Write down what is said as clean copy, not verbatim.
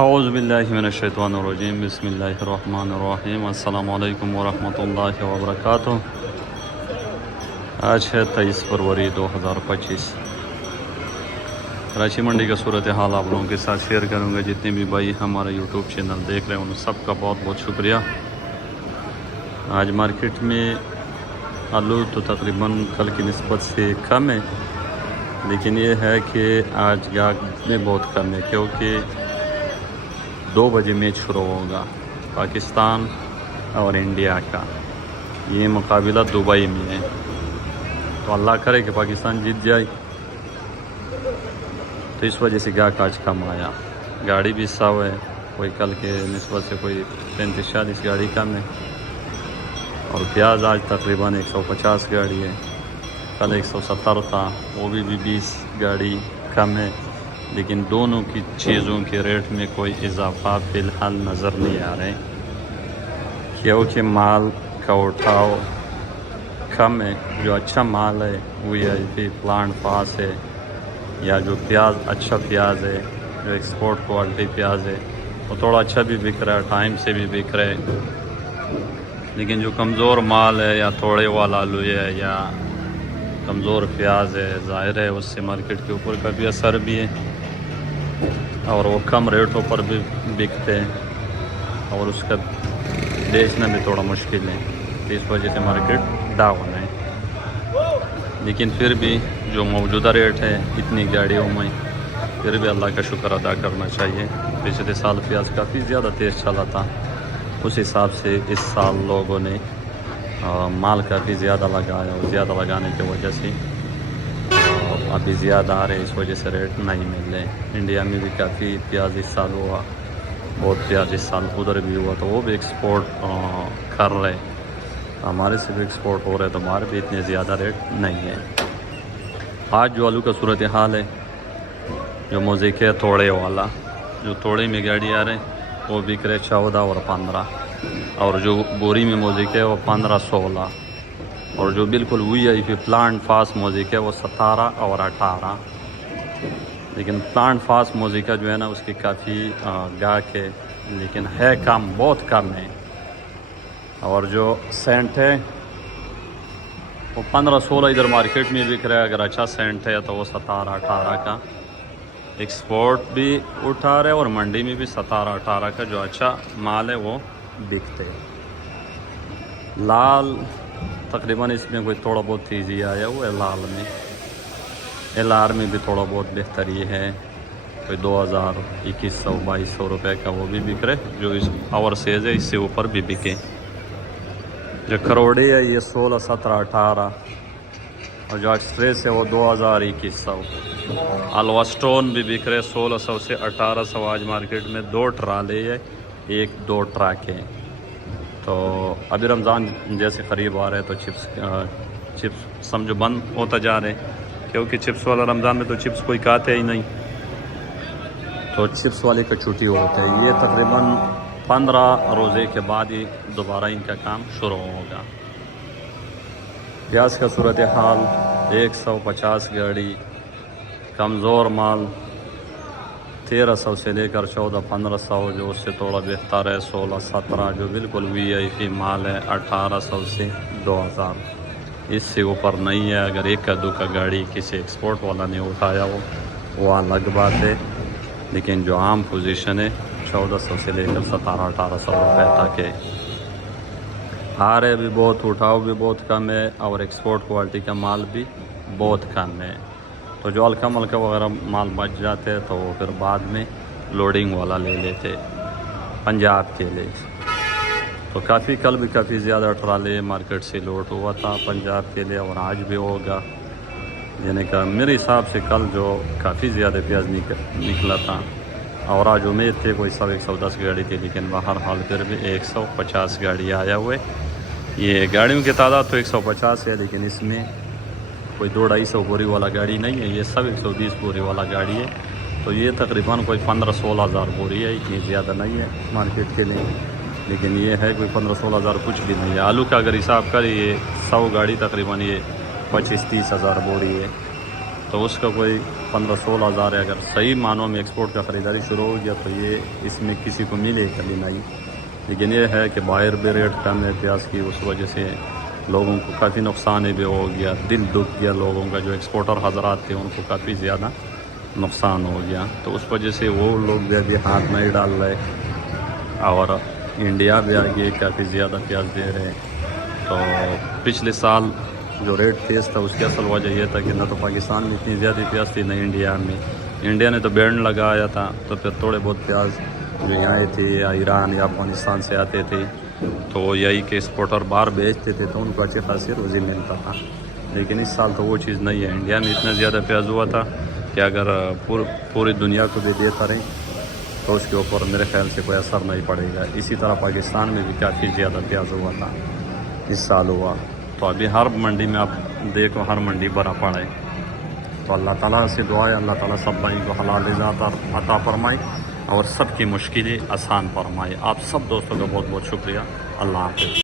اعوذ باللہ من الشیطان الرجیم، بسم اللہ الرحمن الرحیم۔ السلام علیکم ورحمۃ اللہ وبرکاتہ۔ آج ہے 23 فروری 2025۔ کراچی منڈی کا صورتحال آپ لوگوں کے ساتھ شیئر کروں گا۔ جتنے بھی بھائی ہمارا یوٹیوب چینل دیکھ رہے ہیں ان سب کا بہت بہت شکریہ۔ آج مارکیٹ میں آلو تو تقریباً کل کی نسبت سے کم ہے، لیکن یہ ہے کہ آج گاہک میں بہت کم ہے کیونکہ 2 بجے میچ شروع ہوگا پاکستان اور انڈیا کا۔ یہ مقابلہ دبئی میں ہے، تو اللہ کرے کہ پاکستان جیت جائے، تو اس وجہ سے گاہک آج کم آیا۔ گاڑی بھی 100 ہے، کوئی کل کے نسبت سے کوئی 35-40 گاڑی کم ہے، اور پیاز آج تقریباً 150 گاڑی ہے، کل 170 تھا، وہ بھی 20 گاڑی کم ہے، لیکن دونوں کی چیزوں کے ریٹ میں کوئی اضافہ فی الحال نظر نہیں آ رہے، کیونکہ مال کا اٹھاؤ کم ہے۔ جو اچھا مال ہے وہ یہ پلانٹ پاس ہے، یا جو پیاز اچھا پیاز ہے، جو ایکسپورٹ کوالٹی پیاز ہے، وہ تھوڑا اچھا بھی بک رہا ہے، ٹائم سے بھی بک رہا ہے۔ لیکن جو کمزور مال ہے یا تھوڑے والا آلو ہے یا کمزور پیاز ہے، ظاہر ہے اس سے مارکیٹ کے اوپر کا بھی اثر بھی ہے، اور وہ کم ریٹوں پر بھی بکتے ہیں، اور اس کا بیچنا بھی تھوڑا مشکل ہے، اس وجہ سے مارکیٹ ڈاؤن ہے۔ لیکن پھر بھی جو موجودہ ریٹ ہے اتنی گاڑیوں میں، پھر بھی اللہ کا شکر ادا کرنا چاہیے۔ پچھلے سال پیاز کافی زیادہ تیز چلا تھا، اس حساب سے اس سال لوگوں نے مال کافی زیادہ لگایا، اور زیادہ لگانے کی وجہ سے ابھی زیادہ آ رہے، اس وجہ سے ریٹ نہیں مل رہے۔ انڈیا میں بھی کافی پیاز اس سال ہوا، بہت پیاز اس سال ادھر بھی ہوا، تو وہ بھی ایکسپورٹ کر رہے، ہمارے سے بھی ایکسپورٹ ہو رہے، تو ہمارے بھی اتنے زیادہ ریٹ نہیں ہے۔ آج جو آلو کا صورتحال ہے، جو موزیک ہے توڑے والا، جو توڑے میں گاڑی آ رہے وہ بک رہے 14 اور 15، اور جو بوری میں موزیک ہے وہ 15-16، اور جو بالکل وہی آئی پھر پلانٹ فاسٹ موزیک ہے وہ 17 اور 18۔ لیکن پلانٹ فاسٹ موزیک کا جو ہے نا اس کی کافی گاہک ہے، لیکن ہے کم، بہت کم ہے۔ اور جو سینٹ ہے وہ 15-16 ادھر مارکیٹ میں بک رہا ہے، اگر اچھا سینٹ ہے تو وہ 17-18 کا ایکسپورٹ بھی اٹھا رہے، اور منڈی میں بھی 17-18 کا جو اچھا مال ہے وہ بکتے۔ لال تقریباً اس میں کوئی تھوڑا بہت تیزی آیا وہ ہے لال میں، ایل آر میں بھی تھوڑا بہت بہتری ہے، کوئی 2000 2100-2200 روپے کا وہ بھی بک رہے، جو اس اوور سیز ہے اس سے اوپر بھی بکے۔ جو کروڑی ہے یہ 16 17 18، اور جو ایکسپریس ہے وہ 2000-2100۔ الوا سٹون بھی بک رہے 1600 سے 1800۔ آج مارکیٹ میں 2 ٹرالے ہے، 1-2 ٹرک ہے، تو ابھی رمضان جیسے قریب آ رہے تو چپس سمجھو بند ہوتا جا رہے، کیونکہ چپس والا رمضان میں تو چپس کوئی کھاتے ہی نہیں، تو چپس والے کا چھٹی ہوتا ہے۔ یہ تقریباً 15 روزے کے بعد ہی دوبارہ ان کا کام شروع ہوگا۔ پیاز کا صورتحال 150 گاڑی، کمزور مال 1300 سے لے کر 1400-1500، جو اس سے تھوڑا بہتر ہے 16-17، جو بالکل وی آئی پی مال ہے 1800 سے 2000، اس سے اوپر نہیں ہے۔ اگر ایک کا دو کا گاڑی کسی ایکسپورٹ والا نے اٹھایا ہو وہ الگ بات ہے، لیکن جو عام پوزیشن ہے 1400 سے لے کر 1700-1800 روپے تک ہے۔ آ رہے بھی بہت، اٹھاؤ بھی بہت کم ہے، اور ایکسپورٹ کوالٹی کا مال بھی بہت کم ہے، تو جو ہلکا وغیرہ مال بچ جاتے تو وہ پھر بعد میں لوڈنگ والا لے لیتے پنجاب کے لیے۔ تو کل بھی کافی زیادہ ٹرالے مارکیٹ سے لوڈ ہوا تھا پنجاب کے لیے، اور آج بھی ہوگا، یعنی کہ میرے حساب سے کل جو کافی زیادہ پیاز نکلا تھا، اور آج امید تھے کوئی 110 گاڑی تھی، لیکن بہرحال پھر بھی 150 گاڑی آیا ہوئے۔ یہ گاڑیوں کی تعداد تو 150 ہے، لیکن اس میں کوئی 200-250 بوری والا گاڑی نہیں ہے، یہ سب 120 بوری والا گاڑی ہے، تو یہ تقریباً کوئی 15-16 ہزار بوری ہے، اتنی زیادہ نہیں ہے مارکیٹ کے لیے، لیکن یہ ہے کوئی 15-16 ہزار کچھ بھی نہیں ہے۔ آلو کا اگر حساب کریں یہ 100 گاڑی تقریباً یہ 25-30 ہزار بوری ہے، تو اس کا کوئی 15-16 ہزار ہے. اگر صحیح معنوں میں ایکسپورٹ کا خریداری شروع ہو گیا تو یہ اس میں کسی کو ملے کبھی نہیں. لیکن یہ ہے کہ باہر بھی ریٹ کم ہے پیاز کی, اس وجہ سے لوگوں کو کافی نقصان بھی ہو گیا. دل دکھ گیا لوگوں کا, جو ایکسپورٹر حضرات تھے ان کو کافی زیادہ نقصان ہو گیا. تو اس وجہ سے وہ لوگ بھی ابھی ہاتھ نہیں ڈال رہے, اور انڈیا بھی آگے کافی زیادہ پیاز دے رہے. تو پچھلے سال جو ریٹ تیز تھا اس کی اصل وجہ یہ تھا کہ نہ تو پاکستان میں اتنی زیادہ پیاز تھی, نہ انڈیا میں. انڈیا نے تو بینڈ لگایا تھا, تو پھر تھوڑے بہت پیاز جو یہاں تھے یا ایران یا افغانستان سے آتے تھے تو یہی کہ ایکسپورٹر باہر بیچتے تھے تو ان کو اچھی خاصی روزی ملتا تھا. لیکن اس سال تو وہ چیز نہیں ہے. انڈیا میں اتنا زیادہ پیاز ہوا تھا کہ اگر پوری دنیا کو بھی دیتا رہے تو اس کے اوپر میرے خیال سے کوئی اثر نہیں پڑے گا. اسی طرح پاکستان میں بھی کافی زیادہ پیاز ہوا تھا اس سال ہوا. تو ابھی ہر منڈی میں آپ دیکھو, ہر منڈی بڑا پڑا ہے. تو اللہ تعالیٰ سے دعا ہے اللہ تعالیٰ سب بھائی کو حلال رزق عطا فرمائے اور سب کی مشکلیں آسان فرمائے. آپ سب دوستوں کا بہت بہت شکریہ. اللہ حافظ.